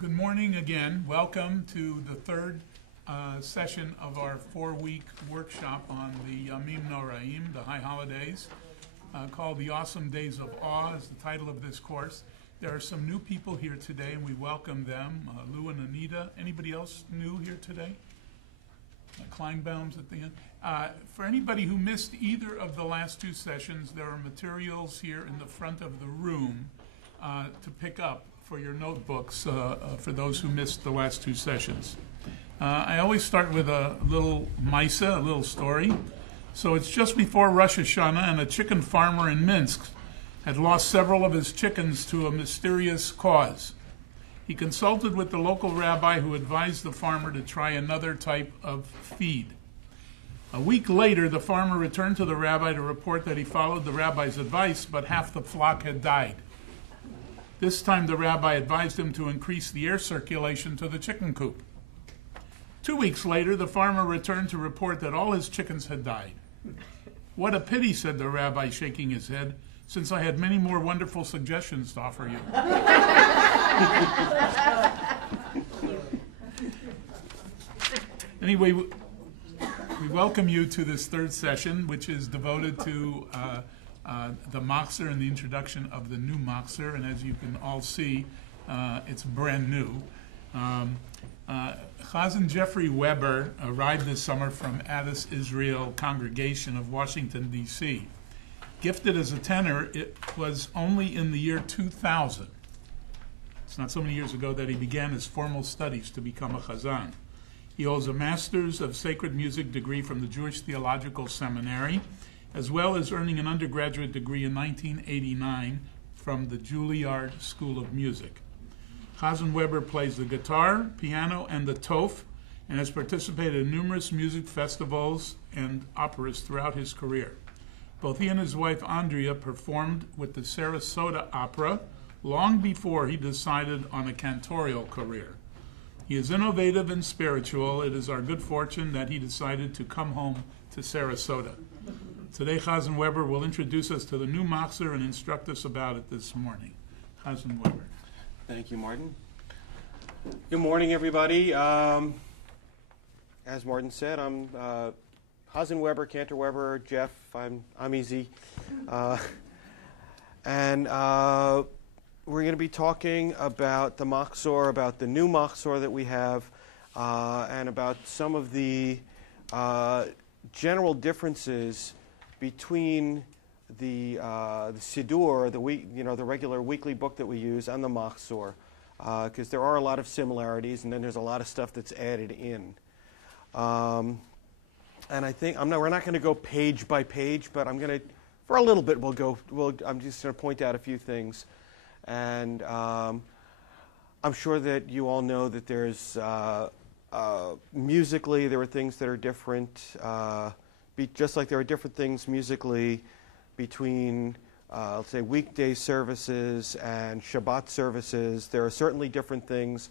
Good morning again. Welcome to the third session of our 4-week workshop on the Yamim Noraim, the High Holidays, called The Awesome Days of Awe is the title of this course. There are some new people here today, and we welcome them. Lou and Anita. Anybody else new here today? Kleinbaum's at the end. For anybody who missed either of the last two sessions, there are materials here in the front of the room to pick up for your notebooks for those who missed the last two sessions. I always start with a little Maisa, a little story. So it's just before Rosh Hashanah, and a chicken farmer in Minsk had lost several of his chickens to a mysterious cause. He consulted with the local rabbi, who advised the farmer to try another type of feed. A week later, the farmer returned to the rabbi to report that he followed the rabbi's advice, but half the flock had died. This time, the rabbi advised him to increase the air circulation to the chicken coop. 2 weeks later, the farmer returned to report that all his chickens had died. "What a pity," said the rabbi, shaking his head, "since I had many more wonderful suggestions to offer you." Anyway, we welcome you to this third session, which is devoted to the Mahzor and the introduction of the new Mahzor. And as you can all see, it's brand new. Chazan Jeffrey Weber arrived this summer from Addis Israel Congregation of Washington, D.C. Gifted as a tenor, it was only in the year 2000. It's not so many years ago that he began his formal studies to become a Chazan. He holds a Master's of Sacred Music degree from the Jewish Theological Seminary, as well as earning an undergraduate degree in 1989 from the Juilliard School of Music. Chazan Weber plays the guitar, piano, and the toph, and has participated in numerous music festivals and operas throughout his career. Both he and his wife Andrea performed with the Sarasota Opera long before he decided on a cantorial career. He is innovative and spiritual. It is our good fortune that he decided to come home to Sarasota. Today, Chazan Weber will introduce us to the new Mahzor and instruct us about it this morning. Chazan Weber. Thank you, Martin. Good morning, everybody. As Martin said, I'm Chazan Weber, Cantor Weber, Jeff. I'm easy, and we're going to be talking about the Mahzor, about the new Mahzor that we have, and about some of the general differences between the Siddur, the regular weekly book that we use, and the Mahzor, because there are a lot of similarities, and then there's a lot of stuff that's added in. And I think we're not going to go page by page, but I'm going to, for a little bit, I'm just going to point out a few things, and I'm sure that you all know that there's musically there are things that are different, just like there are different things musically between, let's say, weekday services and Shabbat services. There are certainly different things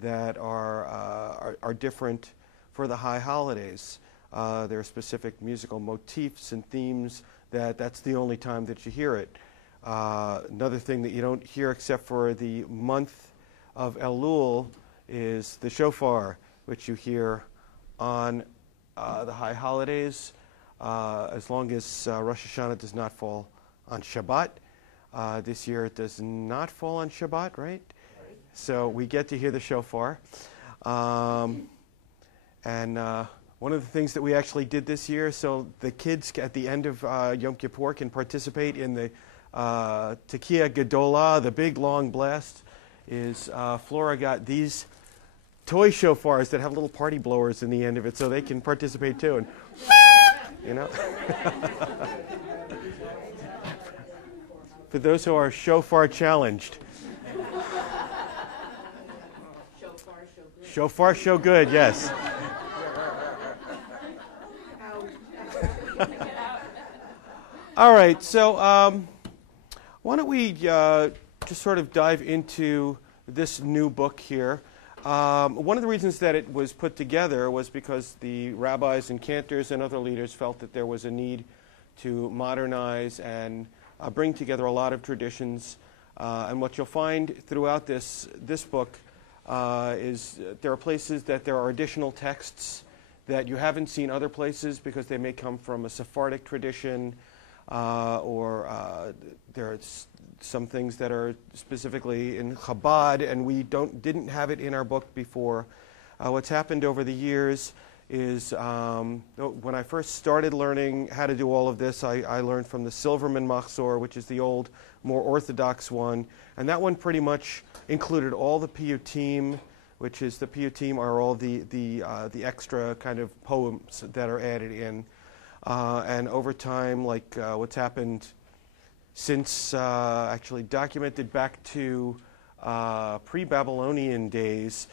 that are different for the high holidays. There are specific musical motifs and themes that's the only time that you hear it. Another thing that you don't hear except for the month of Elul is the shofar, which you hear on the high holidays, as long as Rosh Hashanah does not fall on Shabbat. This year it does not fall on Shabbat, right? So we get to hear the shofar. And one of the things that we actually did this year, so the kids at the end of Yom Kippur can participate in the Tekiah Gedolah, the big long blast, is Flora got these toy shofars that have little party blowers in the end of it so they can participate too. And you know, for those who are shofar challenged. Shofar show good, yes. All right, so why don't we just sort of dive into this new book here. One of the reasons that it was put together was because the rabbis and cantors and other leaders felt that there was a need to modernize and bring together a lot of traditions And what you'll find throughout this book is there are places that there are additional texts that you haven't seen other places because they may come from a Sephardic tradition, or there are some things that are specifically in Chabad, and we didn't have it in our book before. What's happened over the years is when I first started learning how to do all of this, I learned from the Silverman Mahzor, which is the old, more orthodox one, and that one pretty much included all the piyutim, which is the piyutim are all the extra kind of poems that are added in, and over time, like what's happened since actually documented back to pre-Babylonian days.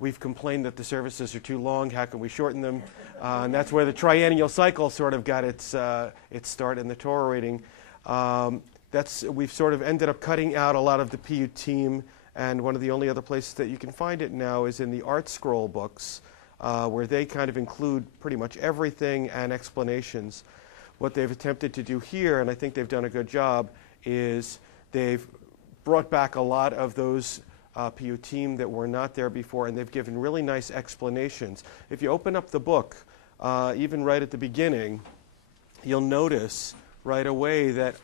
We've complained that the services are too long. How can we shorten them? And that's where the triennial cycle sort of got its start in the Torah reading. We've sort of ended up cutting out a lot of the piyutim, and one of the only other places that you can find it now is in the Art Scroll books, where they kind of include pretty much everything and explanations. What they've attempted to do here, and I think they've done a good job, is they've brought back a lot of those piyutim that were not there before, and they've given really nice explanations. If you open up the book, even right at the beginning, you'll notice right away that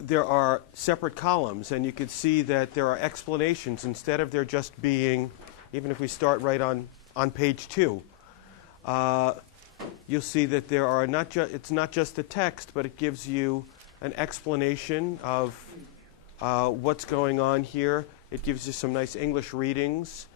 there are separate columns, and you can see that there are explanations instead of there just being, even if we start right on page 2, you'll see that there are it's not just the text, but it gives you an explanation of what's going on here. It gives you some nice English readings.